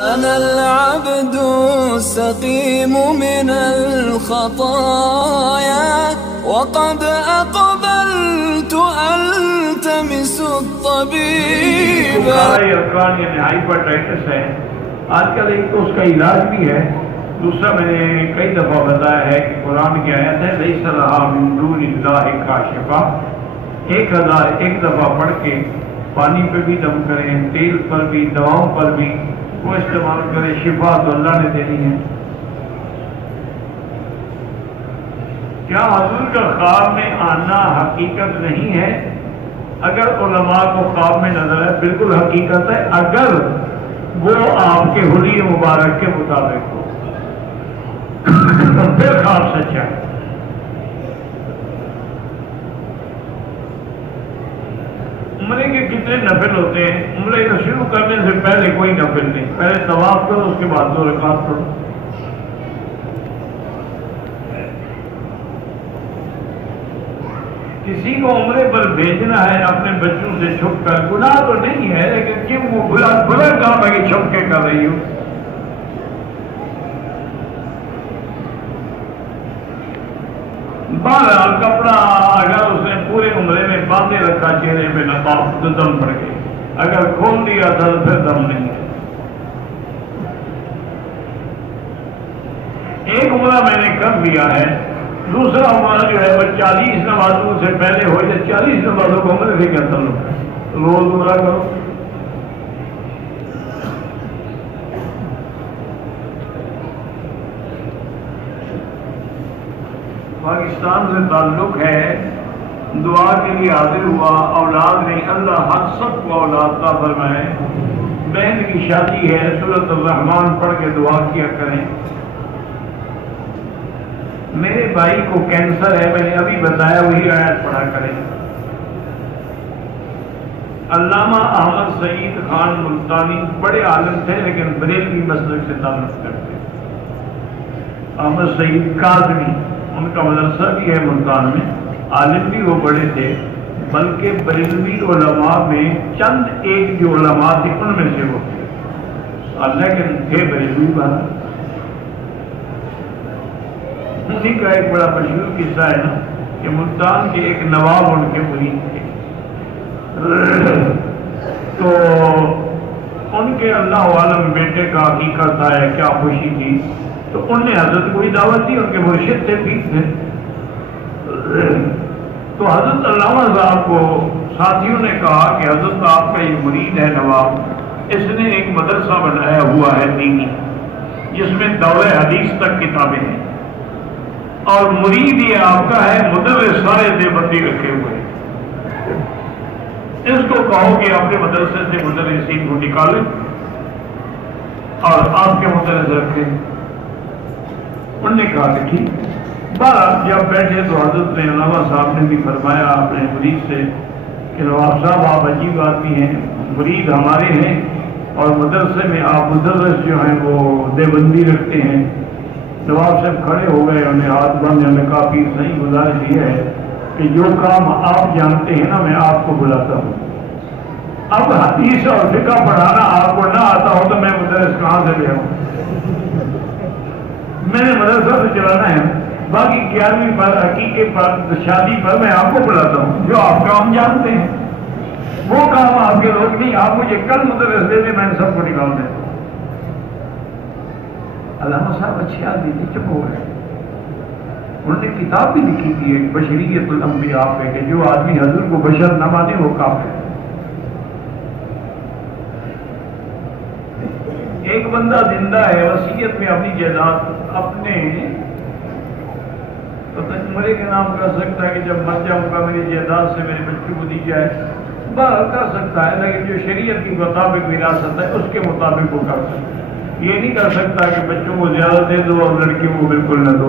أنا العبد السقيم من الخطايا وقد أقبلت ألتمس الطبيب. ارکان یعنی ہائپرٹائٹس ہے آج کل، ایک تو اس کا علاج بھی ہے، دوسرا میں نے کئی دفعہ بتایا ہے کہ قرآن کی آیت ہے لیس لہا من دون اللہ کاشفہ، 1001 دفعہ پڑھ کے پانی پہ بھی دم کریں، تیل پر بھی، دواؤں پر بھی وہ استعمال کرے، شفا تو اللہ نے دینی ہے۔ کیا حضور کا خواب میں آنا حقیقت نہیں ہے؟ اگر علماء کو خواب میں نظر ہے بالکل حقیقت ہے، اگر وہ آپ کے حلی مبارک کے مطابق ہو پھر خواب سچا ہے۔ عمرے کے کتنے نفل ہوتے ہیں؟ عمرے کو شروع کرنے سے پہلے کوئی نفل نہیں، پہلے طواف کرو، اس کے بعد 2 رکعت پڑھو۔ کسی کو عمرے پر بھیجنا ہے اپنے بچوں سے چھپ کر، گناہ تو نہیں ہے، لیکن کیوں وہ برا کام ہے کہ چھپ کے کر رہی ہو؟ بہرحال کپڑا اگر اس نے پورے عمرے میں باندھے رکھا چہرے پہ نقاب تو دم پڑ گئی، اگر کھول دیا تھا تو پھر دم نہیں ہے۔ ایک عمرہ میں نے کر لیا ہے، دوسرا عمرہ جو ہے وہ 40 نمازوں سے پہلے ہو جائے، 40 نمازوں کو عمرے سے کیا تعلق ہے؟ روز عمرہ کرو۔ پاکستان سے تعلق ہے، دعا کے لیے حاضر ہوا، اولاد نہیں، اللہ ہر سب کو اولاد عطا فرمائے۔ بہن کی شادی ہے، سورۃ الرحمن پڑھ کے دعا کیا کریں۔ میرے بھائی کو کینسر ہے، میں نے ابھی بتایا، وہی آیت پڑھا کریں۔ علامہ احمد سعید خان ملتانی بڑے عالم تھے لیکن بریلوی مسلک سے تعلق کرتے۔ احمد سعید کاظمی، ان کا مدرسہ بھی ہے ملتان میں، عالم بھی وہ بڑے تھے، بلکہ بریلوی علماء میں چند ایک جو علماء تھے ان میں سے وہ تھے، لیکن تھے بریلوی بات۔ انہیں کا ایک بڑا مشہور قصہ ہے نا کہ ملتان کے ایک نواب ان کے مرید تھے، تو ان کے اللہ عالم بیٹے کا عقیقہ تھا، کیا خوشی تھی، تو ان نے حضرت کو ہی دعوت دی، ان کے مرشد تھے، پیر تھے۔ تو حضرت علامہ صاحب کو ساتھیوں نے کہا کہ حضرت آپ کا یہ مرید ہے نواب، اس نے ایک مدرسہ بنایا ہوا ہے دینی، جس میں دور حدیث تک کتابیں ہیں، اور مرید یہ آپ کا ہے، مدرس سارے دیوبندی رکھے ہوئے ہیں، اس کو کہو کہ اپنے مدرسے سے مدرسین کو نکالیں اور آپ کے مدرس رکھیں۔ انہوں نے کہا کہ ٹھیک۔ بہرحال جب بیٹھے تو حضرت نے علامہ صاحب نے بھی فرمایا اپنے مرید سے کہ نواب صاحب آپ عجیب آدمی ہیں، مرید ہمارے ہیں اور مدرسے میں آپ مدرس جو ہیں وہ دیوبندی رکھتے ہیں۔ نواب صاحب کھڑے ہو گئے، انہیں ہاتھ باندھے، انہوں نے کہا پیر صحیح گزارش یہ ہے کہ جو کام آپ جانتے ہیں نا میں آپ کو بلاتا ہوں، اب حدیث اور فقہ پڑھانا آپ کو نہ آتا ہو تو میں مدرس کہاں سے لے آؤں؟ میں نے مدرسہ سے چلانا ہے، باقی 11ویں پر، عقیقے پر، شادی پر میں آپ کو بلاتا ہوں، جو آپ کام جانتے ہیں وہ کام آپ کے لوگ نہیں، آپ مجھے کل مدرس دے دیں، میں نے سب کو نکال دیں۔ علامہ صاحب اچھے آدمی تھے، چپ ہو گئے۔ انہوں نے کتاب بھی لکھی تھی ایک بشریت الانبیاء پہ کہ جو آدمی حضور کو بشر نہ مانے وہ کافر ہے۔ ایک بندہ زندہ ہے، وصیت میں اپنی جائیداد اپنے عمرے کے نام کر سکتا ہے کہ جب مر جاؤں گا میری جائیداد سے میرے بچوں کو دی جائے، بہرحال کر سکتا ہے، لیکن جو شریعت کے مطابق وراثت ہے اس کے مطابق وہ کر سکتا ہے۔ یہ نہیں کر سکتا کہ بچوں کو زیادہ دے دو اور لڑکیوں کو بالکل نہ دو،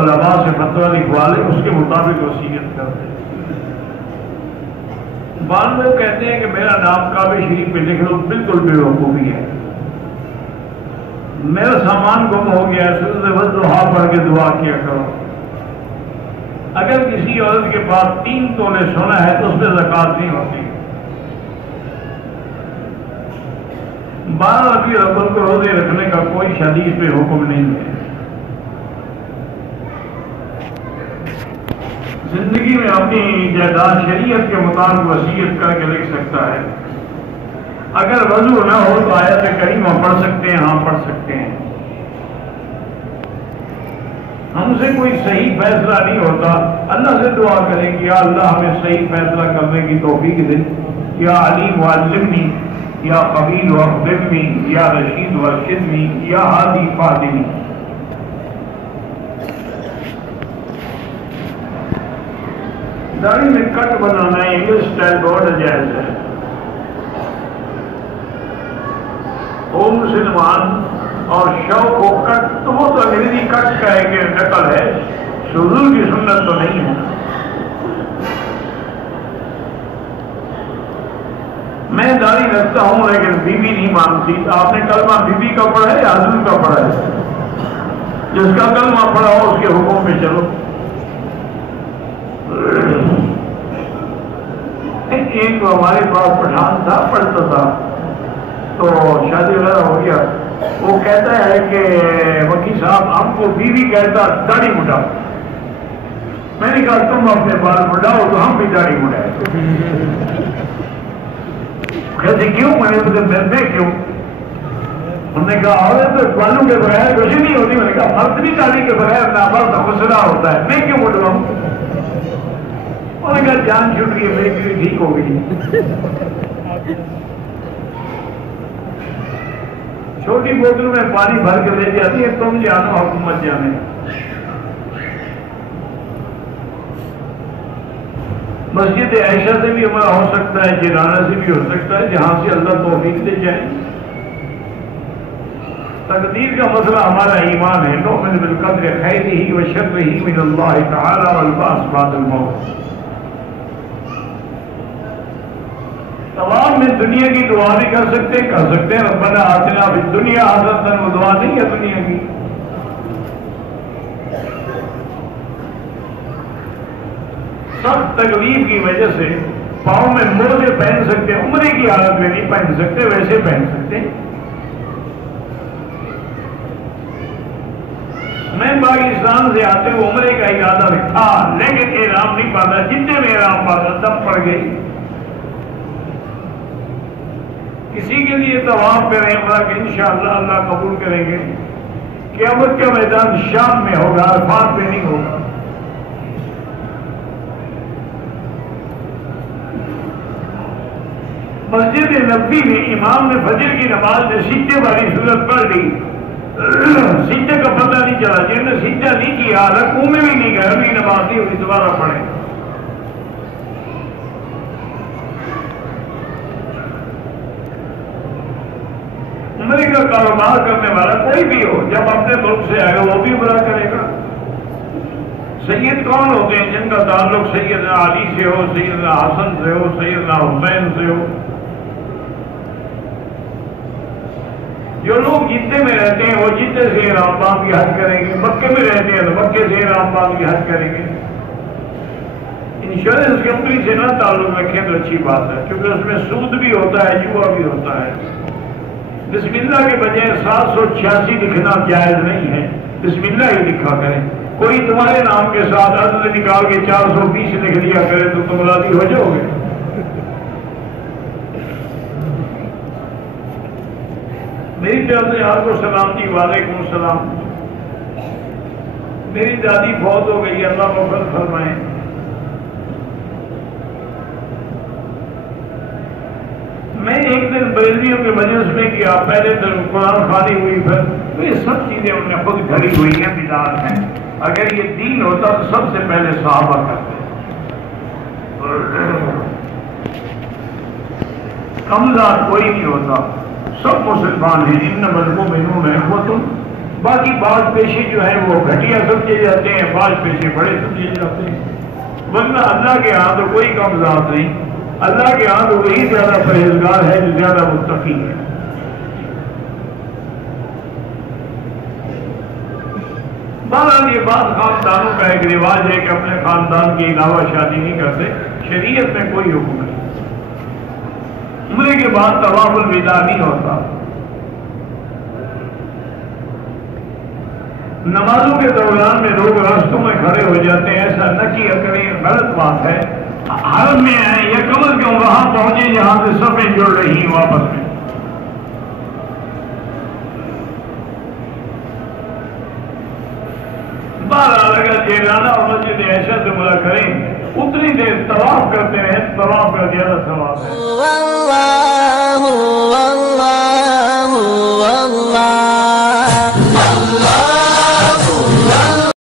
علماء سے فتویٰ لکھوا لے، اس کے مطابق وصیت کر دے۔ بعض لوگ کہتے ہیں کہ میرا نام کعبہ شریف پہ لکھ لو، بالکل بے وقوفی ہے۔ میرا سامان گم ہو گیا ہے، سورۃ والضحیٰ پڑھ کے دعا کیا کرو۔ اگر کسی عورت کے پاس 3 تولے سونا ہے تو اس پہ زکوٰۃ نہیں ہوتی۔ 12 ربیع الاول کو روزے رکھنے کا کوئی حدیث پہ حکم نہیں ہے. زندگی میں اپنی جائیداد شریعت کے مطابق وصیت کر کے لکھ سکتا ہے. اگر وضو نہ ہو تو آیت کریمہ پڑھ سکتے ہیں. ہاں پڑھ سکتے ہیں. ہم سے کوئی صحیح فیصلہ نہیں ہوتا. اللہ سے دعا کریں کہ یا اللہ ہمیں صحیح فیصلہ کرنے کی توفیق دے. یا علیم وعلمنی، یا قبیل واخبرنی، یا رشید وارشدنی، یا ہادی فہدنی. داڑھی میں کٹ بنانا انگلش اسٹائل بہت ناجائز ہے. وہ مسلمان اور شوق کو کٹ تو وہ تو انگریزی کٹ کا ایک نقل ہے، حضور کی سنت تو نہیں ہے. میں داڑھی رکھتا ہوں لیکن بیوی نہیں مانتی. آپ نے کلمہ بیوی کا پڑھا ہے یا حضور کا پڑھا ہے؟ جس کا کلمہ پڑھا ہو اس کے حکم میں چلو. ایک ہمارے پاس پٹھان تھا، پڑھتا تھا تو شادی وغیرہ ہو گیا. وہ کہتا ہے کہ وکیل صاحب آپ کو بیوی کہتا داڑھی مڈاؤ. میں نے کہا تم اپنے بال مڈاؤ تو ہم بھی داڑھی مڈائے. کہتے کیوں؟ میں کیوں؟ انہوں نے کہا عورت تو بالوں کے بغیر کچھ نہیں ہوتی. میں نے کہا مرد بھی داڑھی کے بغیر نامرد غسلہ ہوتا ہے، میں کیوں مڈواؤں؟ انہوں نے کہا جان چھوٹ گئی، میری بیوی ٹھیک ہو گئی. چھوٹی بوتل میں پانی بھر کے لے جاتی ہے، تم جانو حکومت جانے. مسجد عائشہ سے بھی عمرہ ہو سکتا ہے، جیرانہ سے بھی ہو سکتا ہے، جہاں سے اللہ توفیق دے جائے. تقدیر کا مسئلہ ہمارا ایمان ہے. نؤمن بالقدر خیرہ وشرہ من اللہ تعالی والبعث بعد الموت. تمام میں دنیا کی دعا بھی کر سکتے ہیں. ربنا آتنا فی الدنیا حسنۃ، وہ دعا نہیں ہے دنیا کی. سب تکلیف کی وجہ سے پاؤں میں موزے پہن سکتے ہیں، عمرے کی حالت میں نہیں پہن سکتے، ویسے پہن سکتے. میں پاکستان سے آتے ہوئے عمرے کا ارادہ تھا لیکن احرام نہیں پاتا. جتنے میں احرام پاتا دم پڑ گئی. کسی کے لیے طواف کریں عمرہ کہ انشاءاللہ اللہ قبول کریں گے. قیامت کا میدان شام میں ہوگا، عرفات میں نہیں ہوگا. مسجد نبوی میں امام نے فجر کی نماز میں سجدے والی صورت پڑھ لی. سجدے کا پتہ نہیں چلا. جن نے سجدہ نہیں کیا رکوع میں بھی نہیں گیا، ابھی نماز نہیں ہوئی، دوبارہ پڑھیں. عمرے کا کاروبار کرنے والا کوئی بھی ہو، جب اپنے ملک سے آئے گا وہ بھی عمرہ کرے گا. سید کون ہوتے ہیں جن کا تعلق سیدنا علی سے ہو، سیدنا حسن سے ہو، سیدنا حسین سے ہو. جو لوگ جدے میں رہتے ہیں وہ جدے سے احرام باندھ کے حج کریں گے. مکے میں رہتے ہیں تو مکے سے احرام باندھ کے حج کریں گے. انشورنس کمپنی سے نہ تعلق رکھیں تو اچھی بات ہے، کیونکہ اس میں سود بھی ہوتا ہے، جوا بھی ہوتا ہے. بسم اللہ کے بجائے 786 لکھنا جائز نہیں ہے. بسم اللہ ہی لکھا کریں. کوئی تمہارے نام کے ساتھ عدد نکال کے 420 لکھ دیا کرے تو تم راضی ہو جاؤ گے. میری طرف سے آپ کو سلام جی. وعلیکم السلام. میری دادی فوت ہو گئی، اللہ مغفرت فرمائے. میں ایک دن بریلویوں کے مجلس میں کیا. پہلے دن قرآن خوانی ہوئی، پھر یہ سب چیزیں انہوں نے خود گھڑی ہوئی ہیں، بدعت ہیں. اگر یہ دین ہوتا تو سب سے پہلے صحابہ کرتے. کمزور کوئی نہیں ہوتا، سب مسلمان ہیں. انما المؤمنون اخوۃ. باقی بعض پیشے جو ہیں وہ گھٹیا سمجھے جاتے ہیں، بعض پیشے بڑے سمجھے جاتے ہیں. ورنہ اللہ کے ہاں تو کوئی کمزور نہیں. اللہ کے ہاں تو وہی زیادہ پرہیزگار ہے جو زیادہ متقی ہے. بہرحال یہ بات خاندانوں کا ایک رواج ہے کہ اپنے خاندان کے علاوہ شادی نہیں کرتے. شریعت میں کوئی حکم نہیں. عمرے کے بعد طواف الوداع نہیں ہوتا. نمازوں کے دوران میں لوگ راستوں میں کھڑے ہو جاتے ہیں، ایسا نہ کیا کریں، غلط بات ہے۔ حرم میں ہیں یا کم از کم وہاں پہنچے جہاں سے صفیں جڑ رہی ہیں واپس میں۔ بہرحال اگر جیلانہ اور مسجد عائشہ سے ملا کریں اتنی دیر طواف کرتے ہیں، طواف کا زیادہ ثواب ہے۔